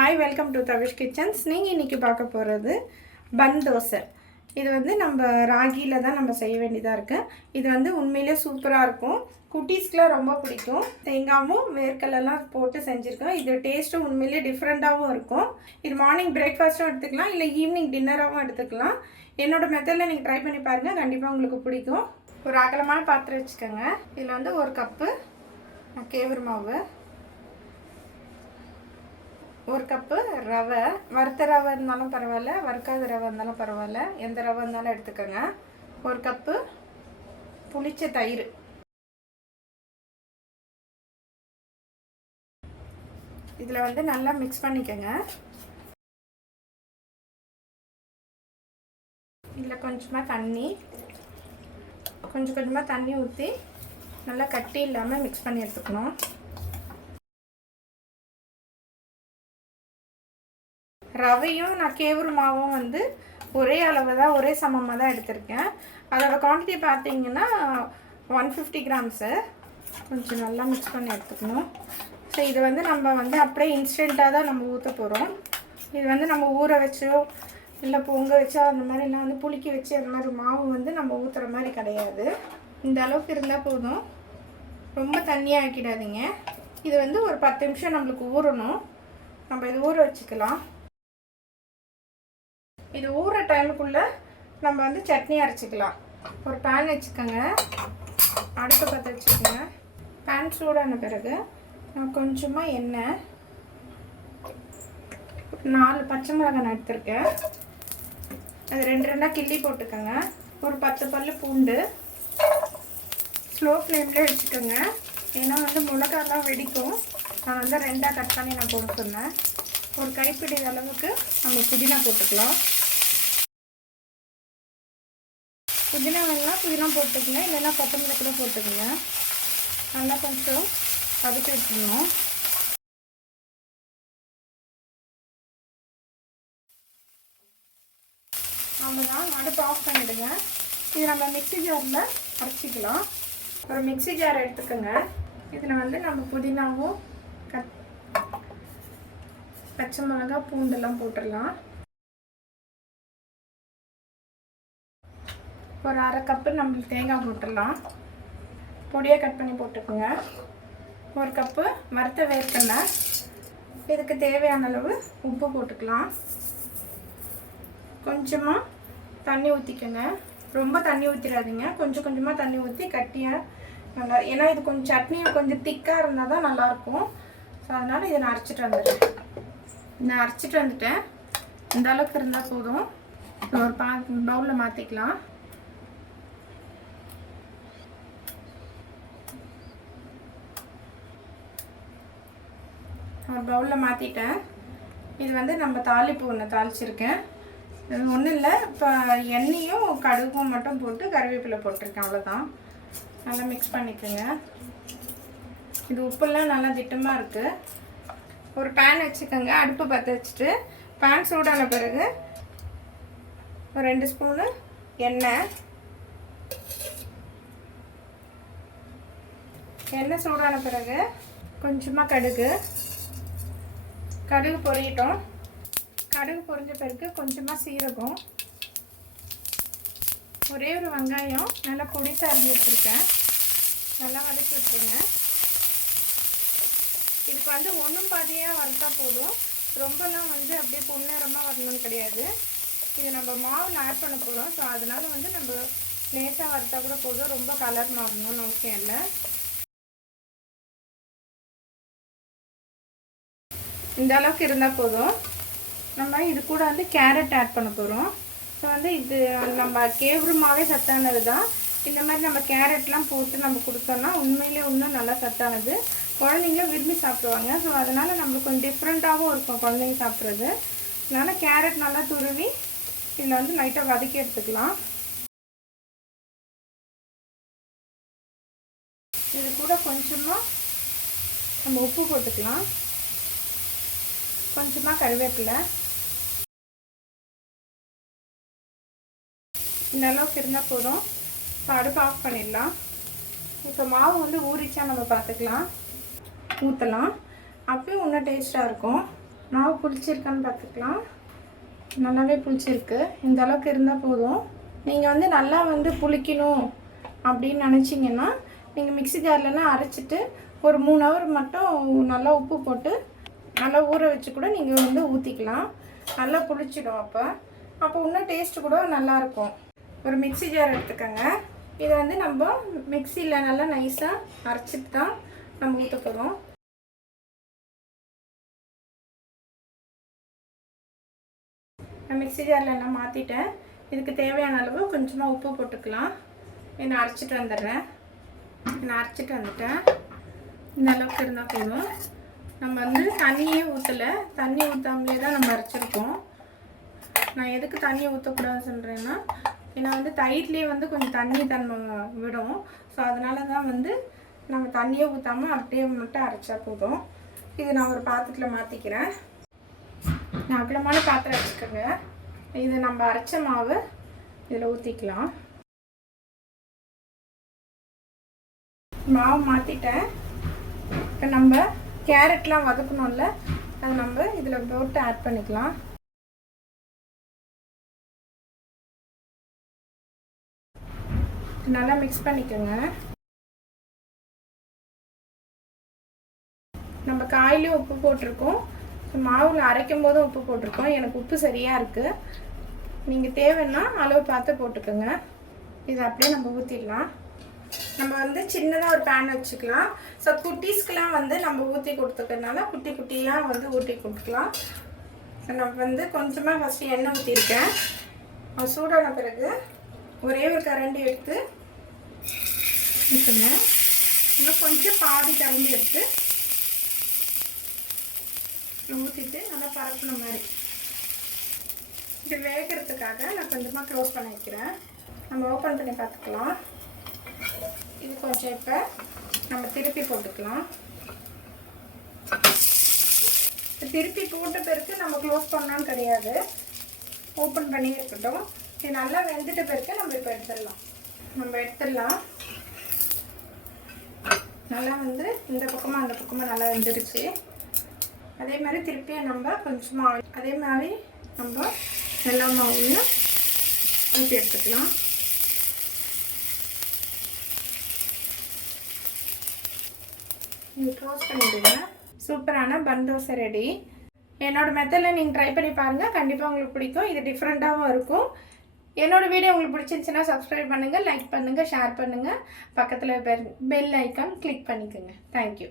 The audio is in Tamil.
Hi welcome to Tavish kitchens நீங்கள் இன்றைக்கி பார்க்க போகிறது பன் தோசை. இது வந்து நம்ம ராகியில் தான் நம்ம செய்ய வேண்டியதாக இருக்குது இது வந்து உண்மையிலே சூப்பராக இருக்கும். குட்டீஸ்க்குலாம் ரொம்ப பிடிக்கும். தேங்காவும் வேர்க்கல்லாம் போட்டு செஞ்சுருக்கோம். இது டேஸ்ட்டும் உண்மையிலே டிஃப்ரெண்ட்டாகவும் இருக்கும். இது மார்னிங் பிரேக்ஃபாஸ்ட்டும் எடுத்துக்கலாம். இல்லை ஈவினிங் டின்னராகவும் எடுத்துக்கலாம். என்னோடய மெத்தடில் நீங்கள் ட்ரை பண்ணி பாருங்கள் கண்டிப்பாக உங்களுக்கு பிடிக்கும். ஒரு அகலமான பாத்திரம் வச்சுக்கோங்க. இதில் வந்து ஒரு கப்பு கேவுரு மாவு ஒரு கப்பு ரவை. வறுத்த ரவை இருந்தாலும் பரவாயில்ல வறுக்காத ரவை இருந்தாலும் பரவாயில்ல. எந்த ரவை இருந்தாலும் எடுத்துக்கோங்க. ஒரு கப்பு புளிச்ச தயிர். இதில் வந்து நல்லா மிக்ஸ் பண்ணிக்கோங்க. இதில் கொஞ்சமாக தண்ணி கொஞ்சம் கொஞ்சமாக தண்ணி ஊற்றி நல்லா கட்டி இல்லாமல் மிக்ஸ் பண்ணி எடுத்துக்கணும். ரவையும் நான் கேவுரு மாவும் வந்து ஒரே அளவு தான் ஒரே சமமாக தான் எடுத்திருக்கேன். அதோட குவான்டிட்டி பார்த்தீங்கன்னா ஒன் ஃபிஃப்டி கிராம்ஸு கொஞ்சம் நல்லா மிக்ஸ் பண்ணி எடுத்துக்கணும். ஸோ இது வந்து நம்ம வந்து அப்படியே இன்ஸ்டண்ட்டாக தான் நம்ம ஊற்ற போகிறோம் இது வந்து நம்ம ஊற வச்சோ இல்லை பொங்க வச்சோ அந்த மாதிரிலாம் வந்து புளிக்க வச்சு அந்த மாதிரி மாவு வந்து நம்ம ஊற்றுற மாதிரி கிடையாது. இந்த அளவுக்கு இருந்தால் போதும். ரொம்ப தண்ணியாக ஆக்கிடாதீங்க. இது வந்து ஒரு பத்து நிமிஷம் நம்மளுக்கு ஊறணும். நம்ம இது ஊற வச்சுக்கலாம். இது ஊற டைமுக்குள்ளே நம்ம வந்து சட்னி அரைச்சிக்கலாம். ஒரு பேன் வச்சுக்கோங்க. அடுப்பு பற்ற வச்சுக்கோங்க. பேன் சூடான பிறகு நான் கொஞ்சமாக எண்ணெய் நாலு பச்சை மிளகாய் நான் எடுத்திருக்கேன். அது ரெண்டு ரெண்டாக கிள்ளி போட்டுக்கோங்க. ஒரு பத்து பல்லு பூண்டு. ஸ்லோ ஃப்ளேம்லேயே வச்சுக்கோங்க. ஏன்னா வந்து மிளகாலாம் வெடிக்கும். நான் வந்து ரெண்டாக கட் பண்ணி நான் போட சொன்னேன். ஒரு கைப்பிடி அளவுக்கு நம்ம புதினா போட்டுக்கலாம். புதினா வேணா புதினா போட்டுக்கங்க. இல்லைன்னா கொத்தமல்லி கூட போட்டுக்கோங்க. நல்லா கொஞ்சம் வதக்கி விட்டுருணும் அவ்வளோதான் அடுப்பு ஆஃப் பண்ணிவிடுங்க இது நம்ம மிக்ஸி ஜாரில் அரைச்சிக்கலாம். ஒரு மிக்ஸி ஜார் எடுத்துக்கோங்க. இதில் வந்து நம்ம புதினாவும் கத் பச்சை மிளகா பூண்டெல்லாம் போட்டுடலாம். ஒரு அரை கப்பு நம்மளுக்கு தேங்காய் போட்டுடலாம். பொடியாக கட் பண்ணி போட்டுக்கோங்க. ஒரு கப்பு வறுத்த வேர்க்கடலை. இதுக்கு தேவையான அளவு உப்பு போட்டுக்கலாம். கொஞ்சமாக தண்ணி ஊற்றிக்கோங்க ரொம்ப தண்ணி ஊற்றிடாதீங்க கொஞ்சம் கொஞ்சமாக தண்ணி ஊற்றி கட்டியாக நல்லா ஏன்னா இது கொஞ்சம் சட்னி கொஞ்சம் திக்காக இருந்தால் தான் நல்லாயிருக்கும். ஸோ அதனால் இதை நான் அரைச்சிட்டு வந்துடுறேன். நான் அரைச்சிட்டு வந்துட்டேன். இந்த அளவுக்கு இருந்தால் போதும். ஒரு பா பவுலில் மாற்றிக்கலாம் ஒரு பவுலில் மாற்றிட்டேன் இது வந்து நம்ம தாளிப்பு ஒன்று தாளிச்சிருக்கேன். ஒன்றும் இல்லை இப்போ எண்ணெயும் கடுகும் மட்டும் போட்டு கருவேப்பிலை போட்டிருக்கேன் அவ்வளோதான் நல்லா மிக்ஸ் பண்ணிக்கோங்க. இது உப்புலாம் நல்லா திட்டமாக இருக்குது ஒரு பேன் வச்சுக்கோங்க அடுப்பு பற்ற வச்சுட்டு பேன் சூடான பிறகு ஒரு ரெண்டு ஸ்பூனு எண்ணெய். எண்ணெய் சூடான பிறகு கொஞ்சமாக கடுகு. கடுகு பொரியட்டும். கடுகு பொரிஞ்ச பிறகு கொஞ்சமாக சீரகம். ஒரே ஒரு வெங்காயம் நல்லா பொடிசா அரிஞ்சு வச்சுருக்கேன். நல்லா வதக்கி விட்டுருங்க. இதுக்கு வந்து ஒன்றும் பாதியாக வறுத்தா போதும். ரொம்பலாம் வந்து அப்படியே பொன்னிறமாக வரணும்னு கிடையாது. இது நம்ம மாவில் ஆட் பண்ண போகிறோம் ஸோ அதனால் வந்து நம்ம லேசாக வறுத்தா கூட போதும். ரொம்ப கலர் மாறணும்னு அவசியம் இல்லை. இந்த அளவுக்கு இருந்தால் போதும். நம்ம இது கூட வந்து கேரட் ஆட் பண்ண போகிறோம் ஸோ வந்து இது நம்ம கேவுருமாவே சத்தானது தான். இந்த மாதிரி நம்ம கேரட்லாம் போட்டு நம்ம கொடுத்தோம்னா உண்மையிலே இன்னும் நல்லா சத்தானது. குழந்தைங்க விரும்பி சாப்பிடுவாங்க. ஸோ அதனால் நம்மளுக்கு கொஞ்சம் டிஃப்ரெண்ட்டாகவும் இருக்கும் குழந்தைங்க சாப்பிட்றது. அதனால் கேரட் நல்லா துருவி இதில் வந்து லைட்டாக வதக்கி எடுத்துக்கலாம். இது கூட கொஞ்சமாக நம்ம உப்பு போட்டுக்கலாம். கொஞ்சமாக கருவேப்பிலை. இந்த அளவுக்கு இருந்தால் போதும். இப்போ அடுப்பு ஆஃப் பண்ணிடலாம். இப்போ மாவு வந்து ஊறிச்சா நம்ம பார்த்துக்கலாம். ஊற்றலாம் அப்பயும் இன்னும் டேஸ்ட்டாக இருக்கும். மாவு புளிச்சிருக்கான்னு பார்த்துக்கலாம். நல்லாவே புளிச்சிருக்கு. இந்த அளவுக்கு இருந்தால் போதும். நீங்கள் வந்து நல்லா வந்து புளிக்கணும் அப்படின்னு நினச்சிங்கன்னா நீங்கள் மிக்ஸி ஜார்லலாம் அரைச்சிட்டு ஒரு மூணு ஹவர் மட்டும் நல்லா உப்பு போட்டு நல்லா ஊற வச்சு கூட நீங்கள் வந்து ஊற்றிக்கலாம் நல்லா புளிச்சிடும் அப்போ. அப்போ இன்னும் டேஸ்ட்டு கூட நல்லாயிருக்கும். ஒரு மிக்ஸி ஜார் எடுத்துக்கோங்க. இதை வந்து நம்ம மிக்சியில் நல்லா நைஸாக அரைச்சிட்டு தான் நம்ம ஊற்ற போகிறோம் நான் மிக்ஸி ஜாரில் எல்லாம் மாற்றிட்டேன் இதுக்கு தேவையான அளவு கொஞ்சமாக உப்பு போட்டுக்கலாம். நான் அரைச்சிட்டு வந்துடுறேன். நான் அரைச்சிட்டு வந்துட்டேன். இந்த அளவுக்கு இருந்தால் போதும். நம்ம வந்து தண்ணியே ஊற்றலை தண்ணி ஊற்றாமலே தான் நம்ம அரைச்சிருக்கோம். நான் எதுக்கு தண்ணியை ஊற்றக்கூடாதுன்னு சொல்கிறேன்னா ஏன்னா வந்து தயிர்லேயே வந்து கொஞ்சம் தண்ணி தன்மை விடும். ஸோ அதனால தான் வந்து நம்ம தண்ணியே ஊற்றாமல் அப்படியே மட்டும் அரைச்சா போதும். இது நான் ஒரு பாத்திரத்தில் மாற்றிக்கிறேன் நான் அகலமான பாத்திரம் வச்சுக்கோங்க. இது நம்ம அரைச்ச மாவு இதில் ஊற்றிக்கலாம் மாவு மாற்றிட்டேன் இப்போ நம்ம கேரட்லாம் வதக்கணும்ல அது நம்ம இதில் போட்டு ஆட் பண்ணிக்கலாம். நல்லா மிக்ஸ் பண்ணிக்கோங்க. நம்ம காயிலையும் உப்பு போட்டிருக்கோம். மாவில் அரைக்கும் போதும் உப்பு போட்டிருக்கோம். எனக்கு உப்பு சரியாக இருக்குது நீங்கள் தேவைன்னா அளவு பார்த்து போட்டுக்கோங்க. இதை அப்படியே நம்ம ஊற்றிடலாம் நம்ம வந்து சின்னதாக ஒரு பேன் வச்சுக்கலாம். ஸோ குட்டீஸ்க்கெலாம் வந்து நம்ம ஊற்றி கொடுத்துக்கிறதுனால குட்டி குட்டியாக வந்து ஊற்றி கொடுத்துக்கலாம் ஸோ நம்ம வந்து கொஞ்சமாக ஃபஸ்ட்டு எண்ணெய் ஊற்றிருக்கேன் சூடான பிறகு ஒரே ஒரு கரண்டி எடுத்து ஊற்றுங்க இன்னும் கொஞ்சம் பாதி கரண்டி எடுத்து ஊற்றிட்டு நல்லா பரப்புன மாதிரி. இது வேகிறதுக்காக நான் கொஞ்சமாக க்ளோஸ் பண்ணி வைக்கிறேன். நம்ம ஓப்பன் பண்ணி பார்த்துக்கலாம். இது கொஞ்சம் இப்போ நம்ம திருப்பி போட்டுக்கலாம். திருப்பி போட்ட பிறகு நம்ம க்ளோஸ் பண்ணான்னு கிடையாது. ஓப்பன் பண்ணி இருக்கட்டும். இது நல்லா வெந்துட்ட பிறகு நம்ம இப்போ எடுத்துடலாம். நம்ம எடுத்துடலாம். நல்லா வந்து இந்த பக்கமாக அந்த பக்கமாக நல்லா வெந்துருச்சு அதே மாதிரி திருப்பியும் நம்ம கொஞ்சமாக அதே மாதிரி நம்ம எல்லா மாவுலையும் ஊற்றி எடுத்துக்கலாம். இது க்ளோஸ் பண்ணிவிடுங்க சூப்பரான பன் தோசை ரெடி என்னோடய மெத்தடில் நீங்கள் ட்ரை பண்ணி பாருங்கள் கண்டிப்பாக உங்களுக்கு பிடிக்கும். இது டிஃப்ரெண்ட்டாகவும் இருக்கும். என்னோடய வீடியோ உங்களுக்கு பிடிச்சிருந்துச்சுன்னா சப்ஸ்கிரைப் பண்ணுங்கள் லைக் பண்ணுங்கள் ஷேர் பண்ணுங்கள் பக்கத்தில் பெல் ஐக்கான் கிளிக் பண்ணிக்கோங்க. Thank you